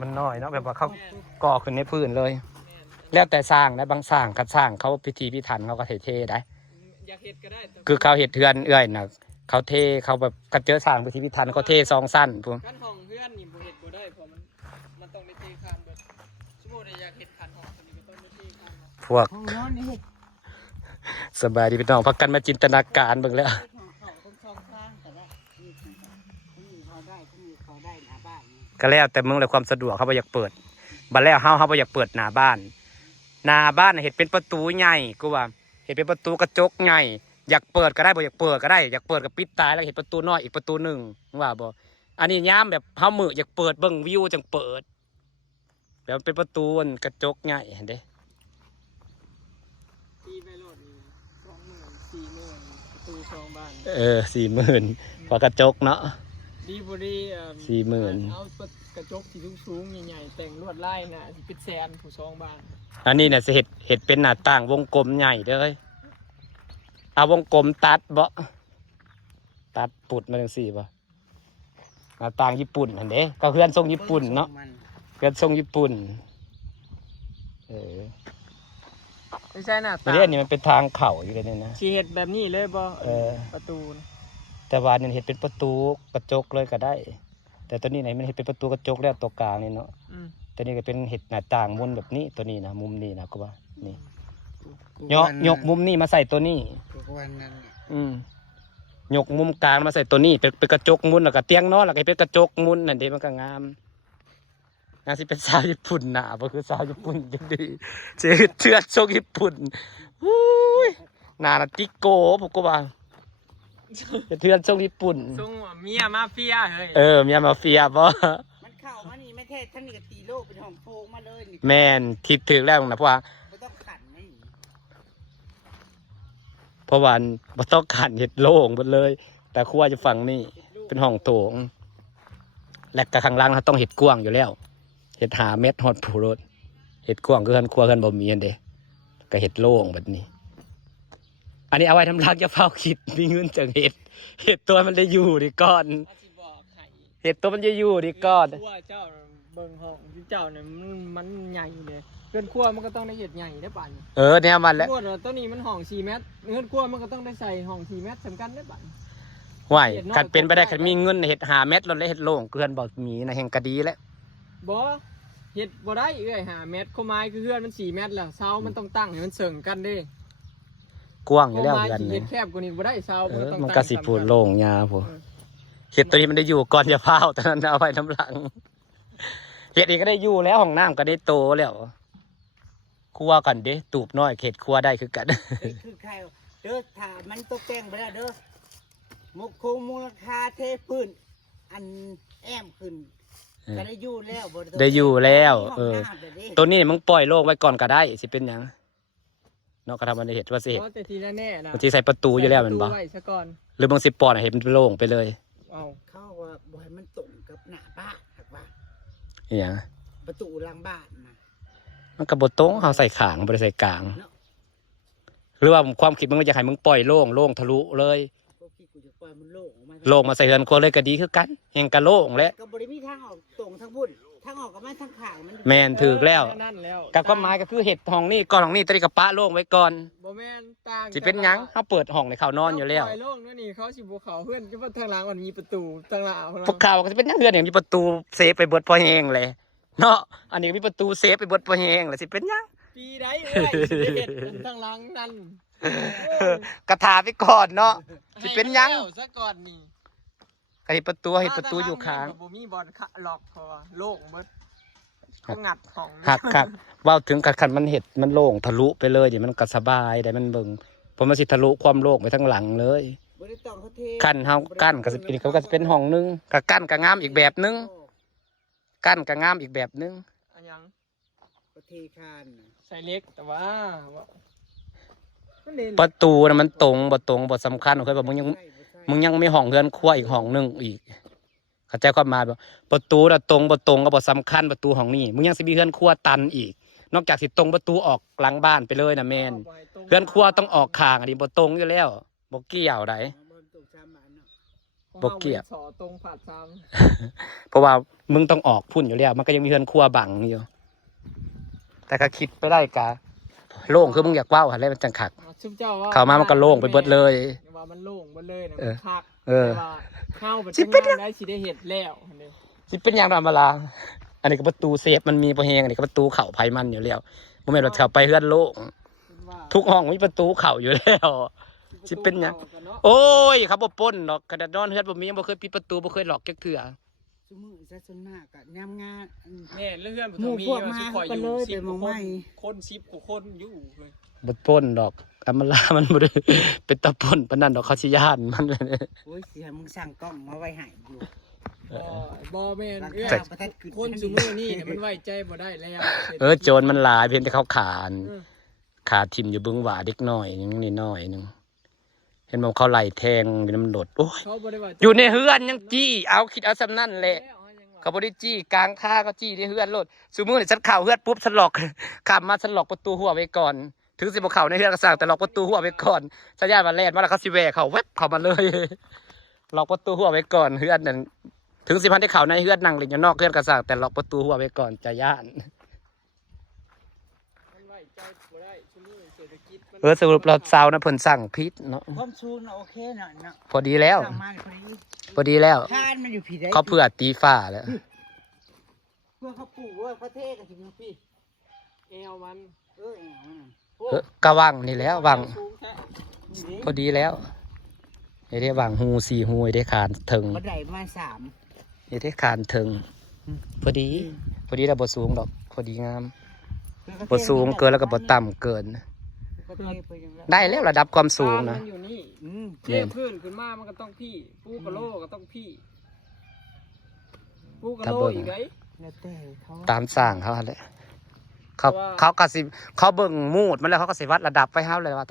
มันน้อยเนาะแบบว่าเขาก่อขึ้นในพื้นเลยแล้วแต่สร้างนะบางสร้างคัดสร้างเขาพิธีพิถันเขาก็เท่ๆได้อยากเห็ดก็ได้คือเขาเห็ดเทือนเอื้อยน่ะเขาเทเขาแบบกระเจอสร้างพิธีพิถันเขาเทซองสั้นพวกขั้นห้องเพื่อนนี่บ่เห็ดบ่ได้เพราะมันต้องได้เทคานเบิดสมมุติอยากเห็ดขันห้องคนนี้ก็ต้องได้เทคานพวก ห้องนอนนี่เห็ด สบายดีพี่น้องพักกันมาจินตนาการเบิ่งแล้วก็แล้วแต่มึงเลยความสะดวกเขาบ่อยากเปิดบัดแล้วเฮาบ่อยากเปิดหน้าบ้านเห็ดเป็นประตูใหญ่กูว่าเห็ดเป็นประตูกระจกใหญ่อยากเปิดก็ได้บ่อยากเปิดก็ได้อยากเปิดก็ปิดตายแล้วเห็ดประตูน้อยอีกประตูหนึ่งว่าบ่อันนี้ย้ำแบบเฮามืออยากเปิดเบิ่งวิวจังเปิดแล้วเป็นประตูกระจกใหญ่เห็นเด้ตีไปโหลด20,000 40,000ประตู2บ้าน40,000พอกระจกเนาะดีบ่ดี40,000เอากระจกที่สูงๆใหญ่ๆแต่งลวดลายน่ะสิเป็นแสนผู้2บ้านอันนี้เนี่ยเห็ดเป็นหน้าต่างวงกลมใหญ่เลยเอาวงกลมตัดบ่ตัดปุดมาจังซี่บ่หน้าต่างญี่ปุ่นอันเด้ก็เพื่อนทรงญี่ปุ่นเนาะเพื่อนทรงญี่ปุ่นไม่ใช่หน้าต่างนี่มันเป็นทางเข่าอยู่เลยนะสิเฮ็ดแบบนี้เลยบ่ประตูแต่ว่านี่เห็ดเป็นประตูกระจกเลยก็ได้แต่ตัวนี้ไหนมันเห็ดเป็นประตูกระจกแล้วตัวกลางนี่เนาะตัวนี้ก็เป็นเห็ดหน้าต่างมุมแบบนี้ตัวนี้นะมุมนี้นะก็ว่านี่ยกมุมนี้มาใส่ตัวนี้ยกมุมกลางมาใส่ตัวนี้เป็นกระจกมุนแล้วก็เตียงนอนแล้วก็เป็นกระจกมุนนั่นเองมันก็งามงานสิเป็นสาวญี่ปุ่นหนาบ่คือสาวญี่ปุ่นจังดีเชื่อทรงญี่ปุ่นหนาติโก้ผมก็ว่าเทือนทรงญี่ปุ่นทรงเมียมาเฟียเฮ้ยเมียมาเฟียบ่มันเข้ามานี่ไม่แท้ท่านนี่ก็ตีโลกเป็นห้องโถงมาเลยแม่นคิดถึงแล้วนะเพราะว่าบ่ต้องขันนี่เพราะว่าบ่ต้องขันเห็ดโล่งหมดเลยแต่ครัวจะฝั่งนี่เป็นห้องโถงและกระข้างล่างเขาต้องเห็ดกว้างอยู่แล้วเห็ด5 เมตรฮอดผู้รถเห็ดกว้างคือครัวบ่มีอันเด้ก็เห็ดโล่งแบบนี้อันนี้เอาไว้ทำรักจะเฝ้าคิดมีเงินจากเห็ดตัวมันได้อยู่ดีก่อนเห็ดตัวมันจะอยู่ดีก่อนขั้วเจ้าเบิ่งห้องเจ้าเนี่ยมันใหญ่เลยเกินขั้วมันก็ต้องได้เห็ดใหญ่ได้ป่ะเนี่ยมันแล้วตัวนี้มันห้อง4 เมตรเงินขั้วมันก็ต้องได้ใส่ห้อง4 เมตรสำคัญได้ป่ะไหวขัดเป็นไปได้ขัดมีเงินเห็ด5 เมตรเราเลยเห็ดโล่งเกินบอกมีนะแห่งกระดีแล้วบ่เห็ดบ่ได้5 เมตรข้อไม้คือเพื่อนมัน4 เมตรแล้วเสามันต้องตั้งให้มันเสริงกันดิกว้างอยู่แล้วกันเห็ดแคบกว่านี้บ่ได้เสามันก็สิพูดโล่งยาพวกเห็ดตัวนี้มันได้อยู่ก่อนจะเผาตอนนั้นเอาไปน้ำหลังเห็ดนี้ก็ได้อยู่แล้วห้องน้ำก็ได้โตแล้วครัวกันเด้ตูบน้อยเข็ดครัวได้คือกันคือใครเด้อถ้ามันตกแต่งไปแล้วเด้อมูลค่าเทพื้นอันแอมขึ้นก็ได้อยู่แล้วได้อยู่แล้วตัวนี้มึงปล่อยโล่งไว้ก่อนก็ได้สิเป็นยังนอกกระทำมันเห็ดว่าสิเห็ดแต่ทีแน่นะบางทีใส่ประตูอยู่แล้วมันบ่หรือบางสิปอนเห็ดมันโล่งไปเลยเข้าว่าบ่ให้มันตรงกับหน้าบ้านครับว่าอย่างประตูหลังบ้านนะมันกับบตรงเขาใส่ขางบริใส่กลางหรือว่าความคิดมึงจะให้มึงปล่อยโล่งทะลุเลยโล่งมาใส่เรือนครัวเลยก็ดีคือกันแห่งกะโล่งแล้วก็บริมีทางออกตรงทั้งบุญทางออกกับมันทางขางมันแมนถือแล้วกับความหมายก็คือเห็ดห้องนี่ก่อนห้องนี่ตรีกับป้าโล่งไว้ก่อนบ่แม่นต่างสิเป็นยังเขาเปิดห้องในเขานอนอยู่แล้วโล่งนี่เขาสิบ่เขาเพื่อนก็ว่าทางหลังมันมีประตูทางหลังพวกเขาก็จะเป็นยังเฮือนอย่างมีประตูเซฟไปเบิดพอแห้งเลยเนาะอันนี้มีประตูเซฟไปเบิดพอแห้งเลยสิเป็นยังปีใดเห็ดทางหลังนั่นกระถาไปก่อนเนาะสิเป็นยังซะก่อนนี่เห็ดประตูอยู่ข้างบ่มีบอลล็อกพอโล่งหมดเขางัดของหักว่าถึงขันมันเห็ดมันโล่งทะลุไปเลยเดี๋ยวมันก็สบายได้มันเบิ่งเพราะมันสิทะลุความโล่งไปทั้งหลังเลยกั้นเฮากั้นก็สิเป็นเขาก็จะเป็นห้องนึงกับกั้นก็งามอีกแบบนึงกั้นก็งามอีกแบบนึงอันยังประเทศคานใส่เล็กแต่ว่าประตูน่ะมันตรงบ่สำคัญเคยบอกมึงยังมีห้องเรือนครัวอีกห้องนึงอีกเข้าใจความหมายบ่ประตูน่ะตรงบ่ก็บ่สำคัญประตูห้องนี้มึงยังสิมีเรือนครัวตันอีกนอกจากสิตรงประตูออกหลังบ้านไปเลยนะแม่นเรือนครัวต้องออกข้างอันนี้บ่ตรงอยู่แล้วบ่เกี่ยวได บ่เกี่ยว สอตรงผาดซ้ เพราะว่ามึงต้องออกพุ่นอยู่แล้วมันก็ยังมีเฮือนครัวบังอยู่แต่ก็คิดไปได้กะโล่งคือมึงอยากเว้าหั่นแหละมันจังคัก ำชุบเจ้าว่า เข้ามามันก็โล่งไปเบิดเลย ว่ามันโล่งเบิดเลยนะ เอ มั อ นคัก เออ แต่ว่าเข้าไป สิ ทำ เป็น งานได้สิได้เห็ดแล้วอันนี้ สิเป็นอย่างธรรมดาอันนี้ก็ประตูเซฟมันมีบ่แฮงอันนี้ก็ประตูเข้าไผมันอยู่แล้วบ่แม่นว่าเข้าไปเฮือนโล่ง เป็นว่า ทุกห้องมีประตูเข้าอยู่แล้ว สิเป็นหยัง ข้ากัเนาะ โอ้ยเขาบ่ปล้นดอกกระดาษนอนเฮือนบ่มียังบ่เคยปิดประตูบ่เคยหลอกจักเทื่อ สมือซะส่วนมากก็ยามงานอัน แม่เรื่อง หมู่ มี พวก ว่า มา สิคอย ก็ อ เล ยู่ ย สิบ ไป กว่า หมู่ ค ใหม่ นคน10 กว่าคนอยู่เลย บ่ปล้นดอกอำมาลามันบ่ได้ เป็นตาปล้นปานนั้นดอกเขาสิย้านมันเลย โอ้ยเสียมึงสั่งกล้องมาไว้ให้อยู่ บ่แม่น รา เอื้อ คาประทัดขึ้น คนซุมื้อนี้เนี่ยมันไว้ใจบ่ได้แล้ว โจรมันหลายเพียงแต่เขาขาน เออ ขาทิ่มอยู่เบิ่งหว่าเด็กน้อยนึงนิดน้อยนึงเห็นบ่เขาไล่แทงอยู่น้ำโดดโอ้ย เขาบ่ได้ว่า อยู่ในเฮือนยังจี้เอาคิดเอาซำนั้นแหละ แล้วยังว่า เขาบ่ได้จี้กลางท่าก็จี้ในเฮือนโลดซุมื้อนี่ฉันเข้าเฮือนปุ๊บฉันล็อก ข้ามมาฉันล็อกประตูหัวไว้ก่อน ถึงสิบ่เข้าในเฮือนก็สร้างแต่ล็อกประตูหัวไว้ก่อนสัญญาณว่าแล่นมาแล้วเขาสิแหวกเข้าแวบเข้ามาเลย ล็อกประตูหัวไว้ก่อนเฮือนนั่นถึงสิพันได้เข้าในเฮือนนั่งเล่นอยู่นอกเฮือนก็สร้างแต่ล็อกประตูหัวไว้ก่อนจะย่าน มันไว้ใจบ่ได้ซุมื้อเศรษฐกิจมัน สรุปเราเซานะเพิ่นสั่งพิษเนาะ ความสูงน่ะโอเคหน่อยเนาะ พอดีแล้ว สั่งมาพอดี พอดีแล้ว ทานมันอยู่ผิดได้ เขาเพื่อตีฟ้าแล้ว เพื่อเขาปลูกว่าเขาเทกันถึงพี่ แอวมัน เออเอามันน่ะ ก็วังนี่แล้ววัง สูงแท้ นี่ พอดีแล้วไอ้ได้วังหูสี่หูไอ้ได้คานถึง บันไดมา3 ไอ้ได้คานถึงพอดีแล้วบ่สูงดอกพอดีงามบ่สูงเกินแล้วก็บ่ต่ำเกิน ก็เทไปอย่างนั้น ได้แล้วระดับความสูงนะ มันอยู่นี่ อืม เทพื้นขึ้นมามันก็ต้องพี่ปูกระโลก็ต้องพี่ปูกระโลอีกไง แล้วแต่เขา ตามสร้างเขาหั่นแหละเขาก็สิเขาเบิ่งมูดมันแล้วเขาก็สิวัดระดับไว้เฮาเลยว่า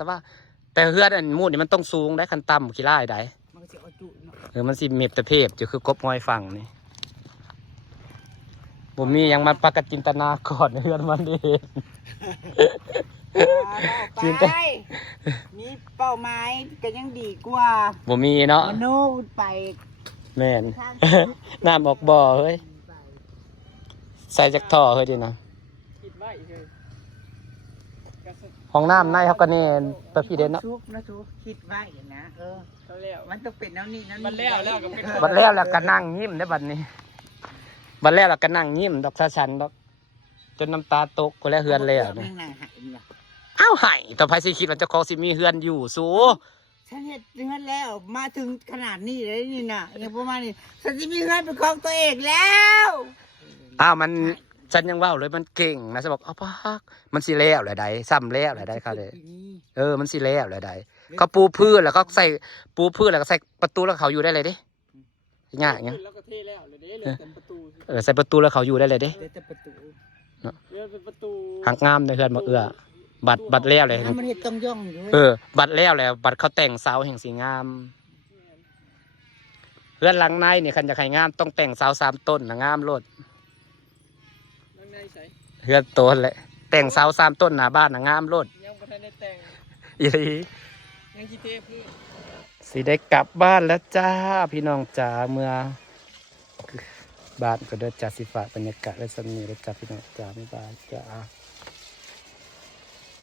แต่เฮือนอันมูดนี่มันต้องสูงได้คันต่ำขี้ร้ายได้ มันก็จะเอาจุเนาะ มันสิเมบแต่เพบอยู่คือกบงอยฝั่งนี่ผมมีหยังมันปากจินตนาก่อนเฮือนมันเอง จินต ไปมีเป้าหมายก็ยังดีกว่า ผมมีเนาะ มโนไป แม่น ทาง น้ำออกบ่อเฮ้ย ไป ใส่จากท่อเฮ้ยดินะ คิดไว้เลยกระสุน ห้องน้ำในเขาก็เน่นไปพี่เด่นเนาะ ชุบนะชุบคิดไว้นะเขาแล้ว มันต้องเป็นแนวนี้แนวนี้ มันแล้วก็เป็น บัดแล้วก็นั่งยิ้มได้บัดนี้บัดแล้วก็นั่งยิ้มดอกซาชันดอกจนน้ำตาตกก็แล้วเฮือนแล้ว นี่ นะ นางหายนี่ล่ะ อ้าวไห้ต่อไปสิคิดว่าเจ้าของสิมีเฮือนอยู่สู ฉันเห็นเงินแล้วมาถึงขนาดนี้เลยนี่นะอย่างประมาณนี้ฉันจะมีเงินเป็นของตัวเองแล้ว อ้าวมันฉันยังว่าเลยมันเก่งนะฉันบอกเอาพักมันสิแล้วแหละใดซ้ำแล้วแหละใดค่ะเลย ปีนี้ มันสิแล้วแหละใดเขาปูพื้นแล้วก็ใส่ปูพื้นแล้วก็ใส่ประตูแล้วเขาอยู่ได้เลยเด้ง่ายเงี้ย แล้วก็เทแล้วเลยเด้เลยเป็นประตู ใส่ประตูแล้วเขาอยู่ได้เลยเด้ เดี๋ยวแต่ประตู เดี๋ยวเป็นประตู หักงามในเฮือนมาบัตรแล้วเลย น้ำมันเห็ดต้องย่องอยู่ บัตรแล้วแหละบัตรเขาแต่งเสาแห่งสีงามเฮือนหลังในนี่คันจะใครงามต้องแต่งเสา3 ต้นนะงามโลด ข้างในใส่ เฮือนโตนแหละแต่งเสา3 ต้นหน้าบ้านนะงามโลด ยังบ่ทันได้แต่ง อีหลี ยังคิดเทพื้น สิได้กลับบ้านแล้วจ้าพี่น้องจ๋าเมื่อบ้านก็เดินจากสิฝากบรรยากาศและสำนีแล้วจ้าพี่น้องจ๋าไม่บายจ้า